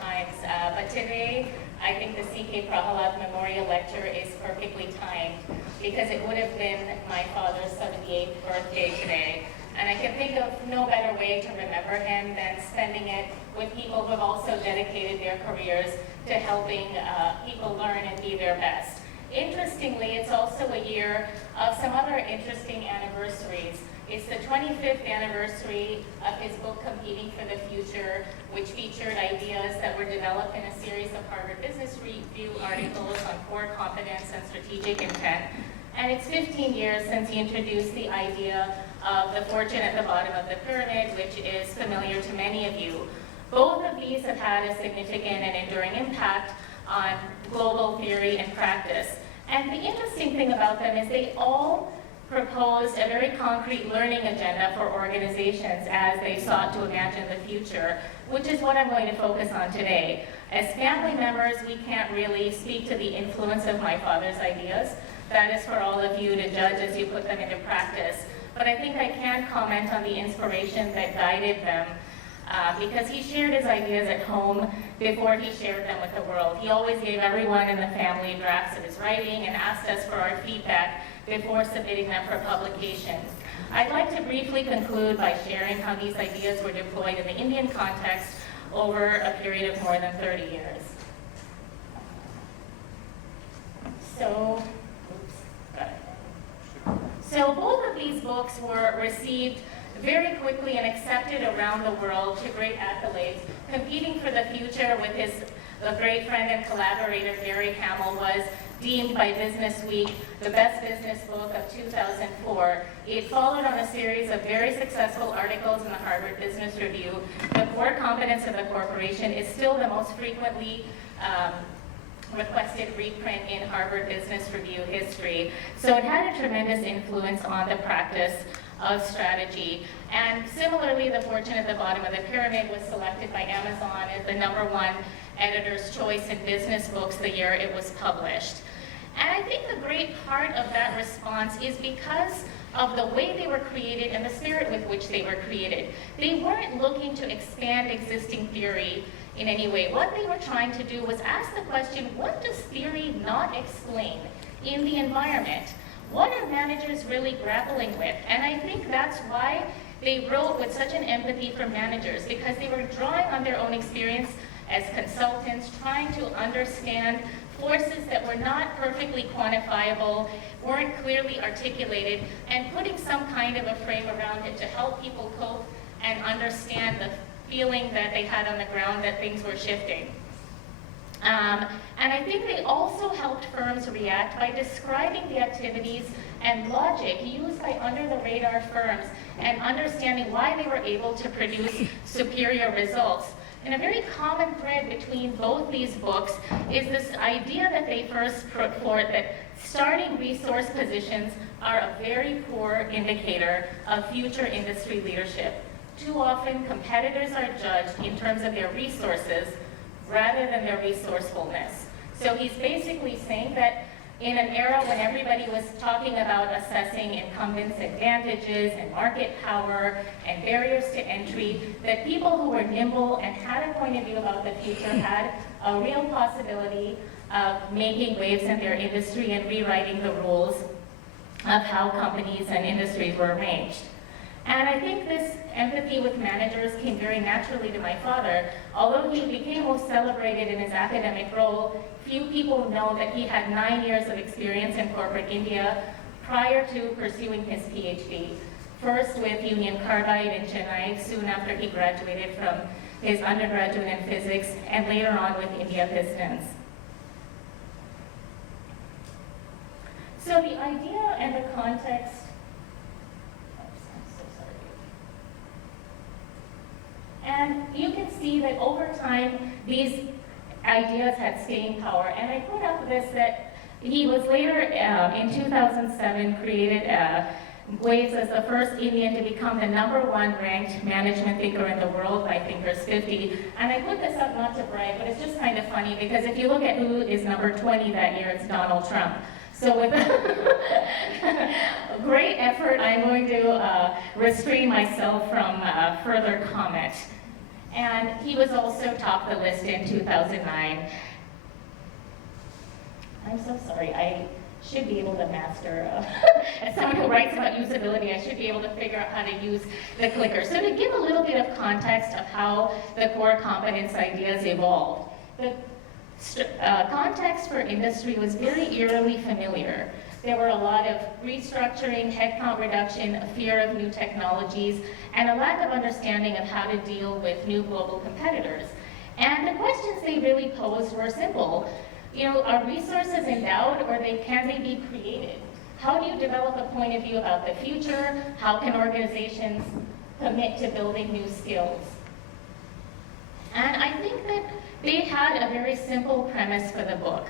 times, but today I think the C.K. Prahalad Memorial Lecture is perfectly timed because it would have been my father's 78th birthday today. And I can think of no better way to remember him than spending it with people who have also dedicated their careers to helping people learn and be their best. Interestingly, it's also a year of some other interesting anniversaries. It's the 25th anniversary of his book, Competing for the Future, which featured ideas that were developed in a series of Harvard Business Review articles on core competence and strategic intent. And it's 15 years since he introduced the idea of the fortune at the bottom of the pyramid, which is familiar to many of you. Both of these have had a significant and enduring impact on global theory and practice. And the interesting thing about them is they all proposed a very concrete learning agenda for organizations as they sought to imagine the future, which is what I'm going to focus on today. As family members, we can't really speak to the influence of my father's ideas. That is for all of you to judge as you put them into practice. But I think I can comment on the inspiration that guided them because he shared his ideas at home before he shared them with the world. He always gave everyone in the family drafts of his writing and asked us for our feedback before submitting them for publication. I'd like to briefly conclude by sharing how these ideas were deployed in the Indian context over a period of more than 30 years. So both of these books were received very quickly and accepted around the world to great accolades. Competing for the Future with his great friend and collaborator Gary Hamel was deemed by Business Week the best business book of 2004. It followed on a series of very successful articles in the Harvard Business Review. The core competence of the corporation is still the most frequently requested reprint in Harvard Business Review history. So it had a tremendous influence on the practice of strategy. And similarly, The Fortune at the Bottom of the Pyramid was selected by Amazon as the #1 editor's choice in business books the year it was published. And I think the great part of that response is because of the way they were created and the spirit with which they were created. They weren't looking to expand existing theory in any way. What they were trying to do was ask the question, what does theory not explain in the environment? What are managers really grappling with? And I think that's why they wrote with such an empathy for managers, because they were drawing on their own experience as consultants, trying to understand forces that were not perfectly quantifiable, weren't clearly articulated, and putting some kind of a frame around it to help people cope and understand the feeling that they had on the ground that things were shifting. And I think they also helped firms react by describing the activities and logic used by under-the-radar firms and understanding why they were able to produce superior results. And a very common thread between both these books is this idea that they first put forth that starting resource positions are a very poor indicator of future industry leadership. Too often, competitors are judged in terms of their resources rather than their resourcefulness. So he's basically saying that in an era when everybody was talking about assessing incumbents' advantages and market power and barriers to entry, that people who were nimble and had a point of view about the future had a real possibility of making waves in their industry and rewriting the rules of how companies and industries were arranged. And I think this empathy with managers came very naturally to my father. Although he became most celebrated in his academic role, few people know that he had 9 years of experience in corporate India prior to pursuing his PhD. First with Union Carbide in Chennai, soon after he graduated from his undergraduate in physics, and later on with India Pistons. So the idea and the context, and you can see that over time, these ideas had staying power. And I put up this that he was later, in 2007, created Waves as the first Indian to become the #1 ranked management thinker in the world by Thinkers 50. And I put this up not to brag, but it's just kind of funny because if you look at who is number 20 that year, it's Donald Trump. So with a great effort, I'm going to restrain myself from further comment. And he was also topped the list in 2009. I'm so sorry, I should be able to master, as someone who writes about usability, I should be able to figure out how to use the clicker. So to give a little bit of context of how the core competence ideas evolved, the context for industry was very eerily familiar. There were a lot of restructuring, headcount reduction, a fear of new technologies, and a lack of understanding of how to deal with new global competitors. And the questions they really posed were simple. You know, are resources endowed, or can they be created? How do you develop a point of view about the future? How can organizations commit to building new skills? And I think that they had a very simple premise for the book.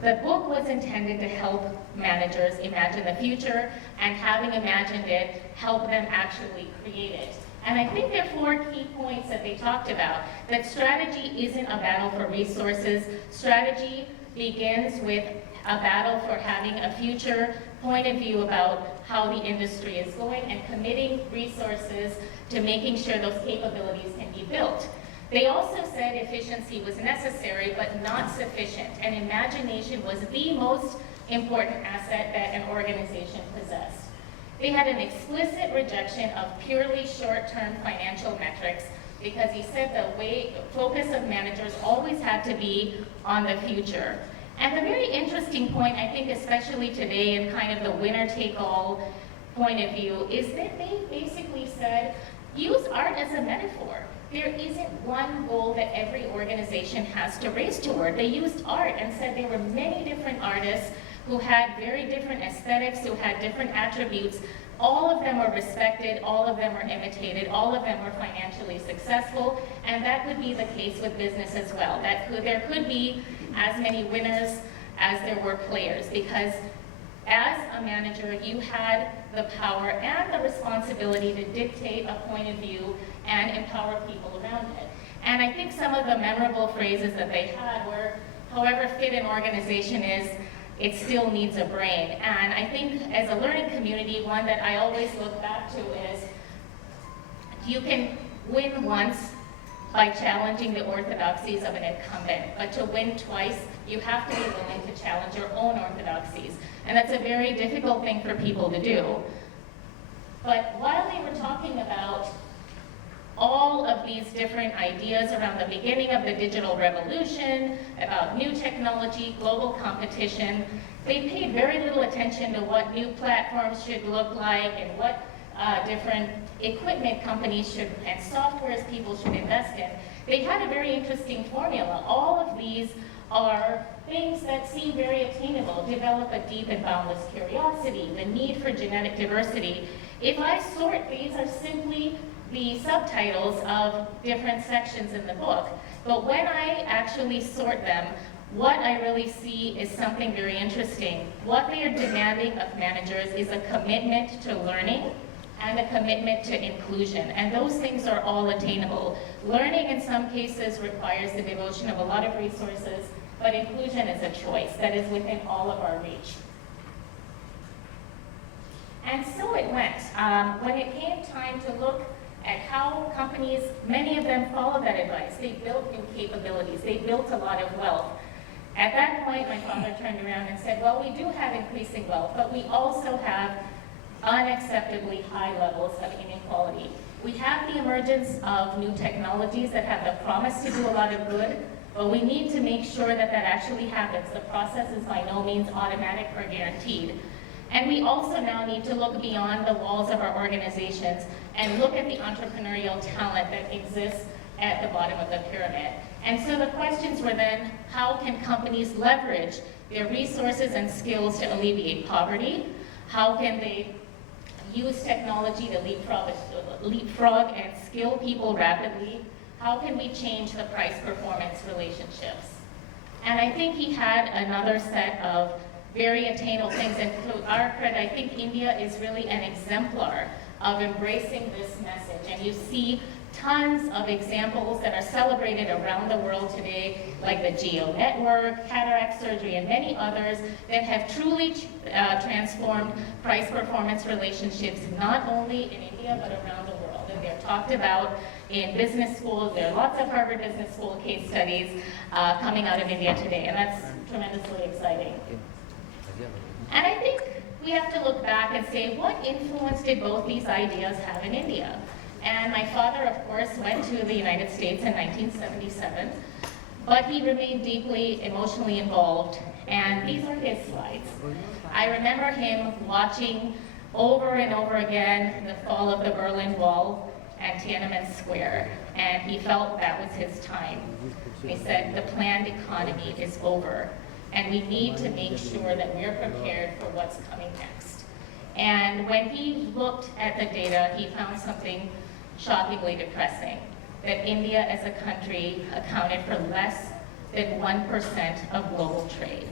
The book was intended to help managers imagine the future, and having imagined it, help them actually create it. And I think there are 4 key points that they talked about. That strategy isn't a battle for resources. Strategy begins with a battle for having a future point of view about how the industry is going and committing resources to making sure those capabilities can be built. They also said efficiency was necessary but not sufficient, and imagination was the most important asset that an organization possessed. They had an explicit rejection of purely short-term financial metrics because he said the focus of managers always had to be on the future. And the very interesting point, I think especially today in kind of the winner-take-all point of view, is that they basically said, use art as a metaphor. There isn't one goal that every organization has to race toward. They used art and said there were many different artists who had very different aesthetics, who had different attributes. All of them were respected, all of them were imitated, all of them were financially successful, and that would be the case with business as well. There could be as many winners as there were players, because as a manager, you had the power and the responsibility to dictate a point of view and empower people around it. And I think some of the memorable phrases that they had were, however fit an organization is, it still needs a brain. And I think as a learning community, one that I always look back to is, you can win once by challenging the orthodoxies of an incumbent, but to win twice, you have to be willing to challenge your own orthodoxies. And that's a very difficult thing for people to do. But while they were talking about all of these different ideas around the beginning of the digital revolution, about new technology, global competition, they paid very little attention to what new platforms should look like and what different equipment companies should and softwares people should invest in. They had a very interesting formula. All of these are things that seem very attainable. Develop a deep and boundless curiosity, the need for genetic diversity. If I sort, these are simply the subtitles of different sections in the book. But when I actually sort them, what I really see is something very interesting. What they are demanding of managers is a commitment to learning and a commitment to inclusion. And those things are all attainable. Learning in some cases requires the devotion of a lot of resources, but inclusion is a choice that is within all of our reach. And so it went. When it came time to look at how companies, many of them followed that advice. They built new capabilities. They built a lot of wealth. At that point, my father turned around and said, well, we do have increasing wealth, but we also have unacceptably high levels of inequality. We have the emergence of new technologies that have the promise to do a lot of good, but we need to make sure that that actually happens. The process is by no means automatic or guaranteed. And we also now need to look beyond the walls of our organizations and look at the entrepreneurial talent that exists at the bottom of the pyramid. And so the questions were then, how can companies leverage their resources and skills to alleviate poverty? How can they use technology to leapfrog and skill people rapidly? How can we change the price-performance relationships? And I think he had another set of very attainable things, and to our credit, I think India is really an exemplar of embracing this message. And you see tons of examples that are celebrated around the world today, like the Geo Network, cataract surgery, and many others that have truly transformed price-performance relationships, not only in India, but around the world. And they're talked about in business schools. There are lots of Harvard Business School case studies coming out of India today, and that's tremendously exciting. And I think we have to look back and say, what influence did both these ideas have in India? And my father, of course, went to the United States in 1977, but he remained deeply emotionally involved, and these are his slides. I remember him watching over and over again the fall of the Berlin Wall and Tiananmen Square, and he felt that was his time. He said, the planned economy is over, and we need to make sure that we're prepared for what's coming next. And when he looked at the data, he found something shockingly depressing, that India as a country accounted for less than 1% of global trade.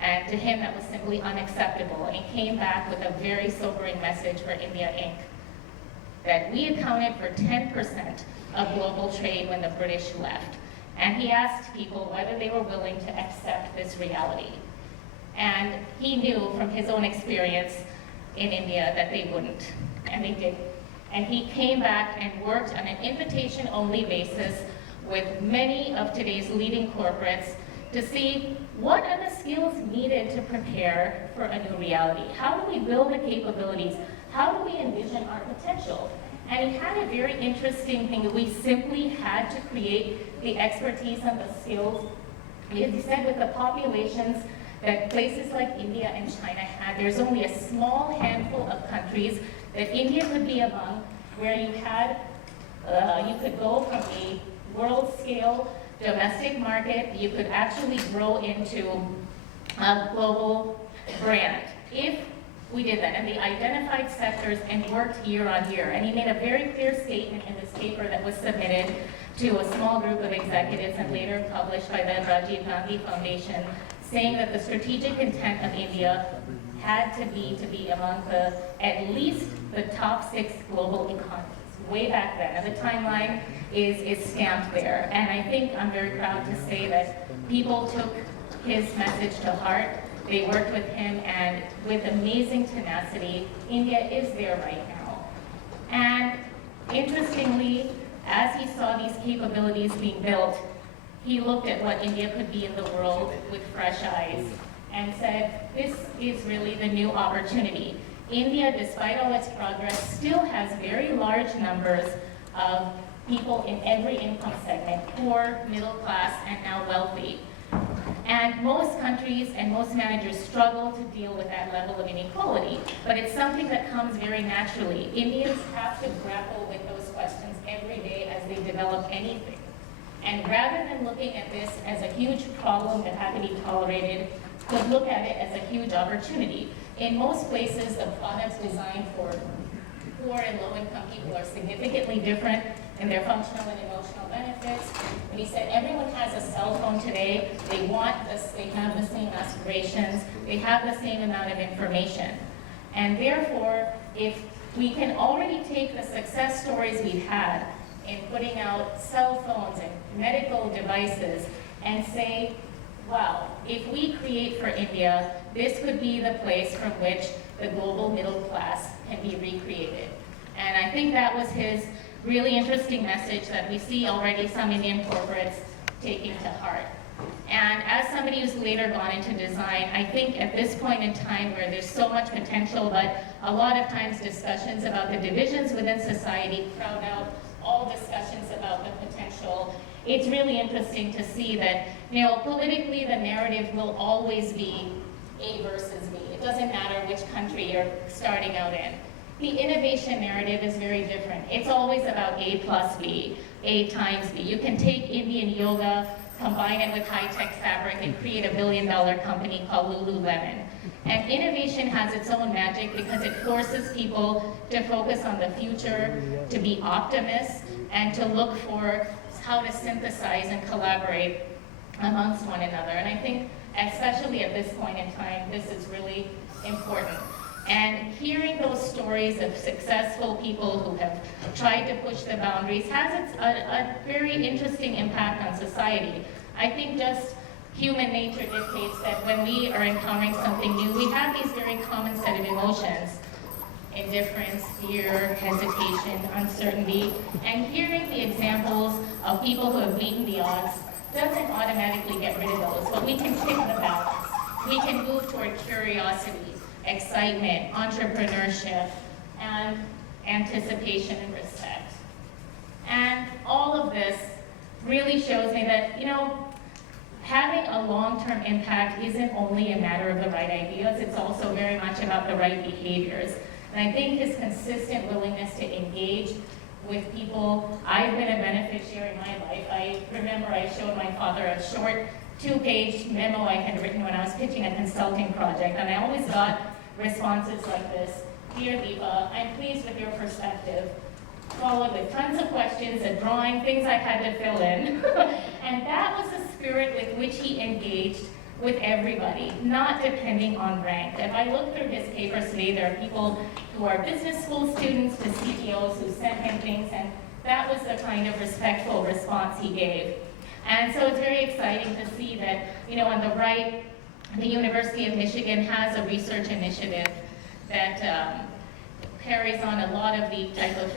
And to him, that was simply unacceptable. And he came back with a very sobering message for India, Inc., that we accounted for 10% of global trade when the British left. And he asked people whether they were willing to accept this reality. And he knew from his own experience in India that they wouldn't, and they did. And he came back and worked on an invitation-only basis with many of today's leading corporates to see what are the skills needed to prepare for a new reality. How do we build the capabilities? How do we envision our potential? And he had a very interesting thing that we simply had to create the expertise and the skills. As he said, with the populations that places like India and China had, there's only a small handful of countries that India could be among, where you had, you could go from a world scale domestic market, you could actually grow into a global brand. If we did that, and they identified sectors and worked year on year. And he made a very clear statement in this paper that was submitted to a small group of executives and later published by the Rajiv Gandhi Foundation, saying that the strategic intent of India had to be among the, at least the top 6 global economies, way back then. And the timeline is stamped there. And I think I'm very proud to say that people took his message to heart. They worked with him, and with amazing tenacity, India is there right now. And interestingly, as he saw these capabilities being built, he looked at what India could be in the world with fresh eyes and said, this is really the new opportunity. India, despite all its progress, still has very large numbers of people in every income segment, poor, middle class, and now wealthy. And most countries and most managers struggle to deal with that level of inequality, but it's something that comes very naturally. Indians have to grapple with those questions every day as they develop anything. And rather than looking at this as a huge problem that had to be tolerated, could look at it as a huge opportunity. In most places, the products designed for poor and low-income people are significantly different in their functional and emotional benefits. And he said everyone has a cell phone today. They want this, they have the same aspirations, they have the same amount of information. And therefore, if we can already take the success stories we've had in putting out cell phones and medical devices and say, wow, if we create for India, this could be the place from which the global middle class can be recreated. And I think that was his really interesting message that we see already some Indian corporates taking to heart. And as somebody who's later gone into design, I think at this point in time where there's so much potential, but a lot of times discussions about the divisions within society crowd out all discussions about the potential. It's really interesting to see that, politically the narrative will always be A versus B. It doesn't matter which country you're starting out in. The innovation narrative is very different. It's always about A plus B, A times B. You can take Indian yoga, combine it with high-tech fabric, and create $1 billion company called Lululemon. And innovation has its own magic because it forces people to focus on the future, to be optimists, and to look for how to synthesize and collaborate amongst one another. And I think, especially at this point in time, this is really important. And hearing those stories of successful people who have tried to push the boundaries has a very interesting impact on society. I think just human nature dictates that when we are encountering something new, we have these very common set of emotions. indifference, fear, hesitation, uncertainty, and hearing the examples of people who have beaten the odds doesn't automatically get rid of those, but we can tick the balance. We can move toward curiosity, excitement, entrepreneurship, and anticipation and respect. And all of this really shows me that, having a long-term impact isn't only a matter of the right ideas, it's also very much about the right behaviors. And I think his consistent willingness to engage with people, I've been a beneficiary in my life. I remember I showed my father a short 2-page memo I had written when I was pitching a consulting project, and I always got responses like this: "Dear Deepa, I'm pleased with your perspective," followed with tons of questions, a drawing, things I had to fill in. And that was the spirit with which he engaged with everybody, not depending on rank. If I look through his papers today, there are people who are business school students to CTOs who sent him things, and that was the kind of respectful response he gave. And so it's very exciting to see that, on the right, the University of Michigan has a research initiative that carries on a lot of the type of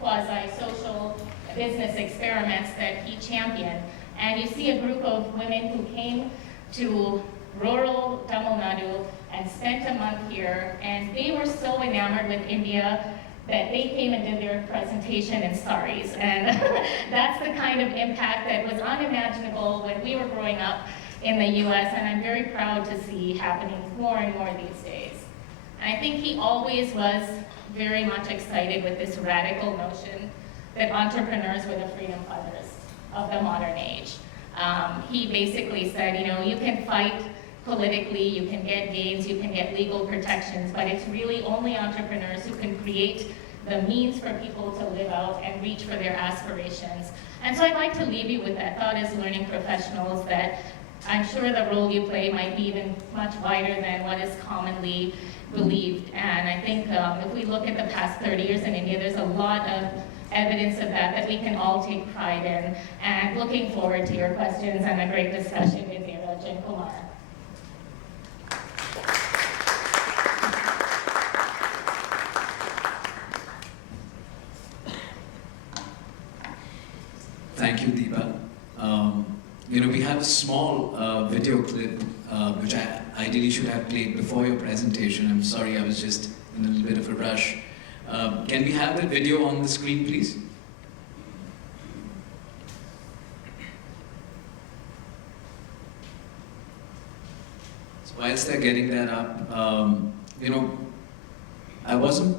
quasi-social business experiments that he championed. And you see a group of women who came to rural Tamil Nadu and spent a month here, and they were so enamored with India that they came and did their presentation in saris. And that's the kind of impact that was unimaginable when we were growing up in the US, and I'm very proud to see happening more and more these days. And I think he always was very much excited with this radical notion that entrepreneurs were the freedom fighters of the modern age. He basically said, you can fight politically, you can get gains, you can get legal protections, but it's really only entrepreneurs who can create the means for people to live out and reach for their aspirations. And so I'd like to leave you with that thought as learning professionals, that I'm sure the role you play might be even much wider than what is commonly believed. And I think if we look at the past 30 years in India, there's a lot of evidence of that we can all take pride in. And looking forward to your questions and a great discussion with Neeraj and Kumar. Thank you, Deepa. We have a small video clip, which I ideally should have played before your presentation. I'm sorry, I was just in a little bit of a rush. Can we have that video on the screen, please? So whilst they're getting that up, I wasn't